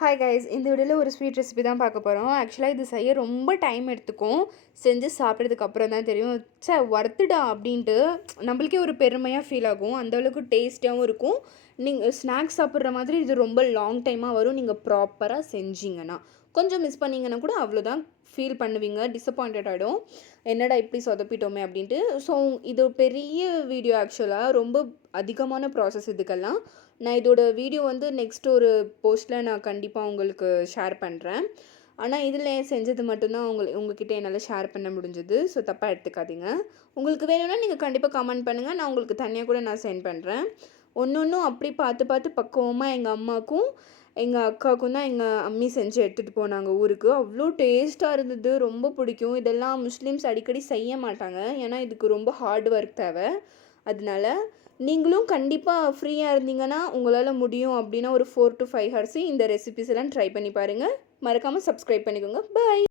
Hi guys, இந்த வீடியோவில் ஒரு ஸ்வீட் ரெசிபி தான் பார்க்க போகிறோம். ஆக்சுவலாக இது செய்ய ரொம்ப டைம் எடுத்துக்கும். செஞ்சு சாப்பிட்றதுக்கு அப்புறம் தான் தெரியும், ஒர்த்துடா அப்படின்ட்டு நம்மளுக்கே ஒரு பெருமையாக ஃபீல் ஆகும். அந்தளவுக்கு டேஸ்டியாகவும் இருக்கும். நீங்கள் ஸ்நாக்ஸ் சாப்பிட்ற மாதிரி இது ரொம்ப லாங் டைமாக வரும். நீங்கள் ப்ராப்பராக செஞ்சீங்கன்னா கொஞ்சம் மிஸ் பண்ணிங்கன்னா கூட அவ்வளோதான் ஃபீல் பண்ணுவீங்க, டிசப்பாயிண்டட் ஆகிடும். என்னடா இப்படி சொதப்பிட்டோமே அப்படின்ட்டு. ஸோ இது பெரிய வீடியோ, ஆக்சுவலாக ரொம்ப அதிகமான ப்ராசஸ் இதுக்கெல்லாம். நான் இதோட வீடியோ வந்து நெக்ஸ்ட் ஒரு போஸ்ட்டில் நான் கண்டிப்பாக உங்களுக்கு ஷேர் பண்ணுறேன். ஆனால் இதில் செஞ்சது மட்டும்தான் உங்ககிட்ட என்னால் ஷேர் பண்ண முடிஞ்சது. ஸோ தப்பாக எடுத்துக்காதீங்க. உங்களுக்கு வேணும்னா நீங்கள் கண்டிப்பாக கமெண்ட் பண்ணுங்கள், நான் உங்களுக்கு தனியாக கூட நான் சென்ட் பண்ணுறேன். ஒன்றும் அப்படி பார்த்து பார்த்து பக்குவமாக எங்கள் அம்மாவுக்கும் எங்கள் அக்காவுக்கும் தான் எங்கள் அம்மி செஞ்சு எடுத்துகிட்டு போனாங்க ஊருக்கு. அவ்வளோ டேஸ்ட்டாக இருந்தது, ரொம்ப பிடிக்கும். இதெல்லாம் முஸ்லீம்ஸ் அடிக்கடி செய்ய மாட்டாங்க, ஏன்னா இதுக்கு ரொம்ப ஹார்ட் ஒர்க் தேவை. அதனால நீங்களும் கண்டிப்பாக ஃப்ரீயாக இருந்தீங்கன்னா உங்களால் முடியும் அப்படின்னா ஒரு 4 to 5 ஹவர்ஸ் இந்த ரெசிபிஸ் எல்லாம் ட்ரை பண்ணி பாருங்கள். மறக்காமல் சப்ஸ்கிரைப் பண்ணிக்கோங்க. பாய்.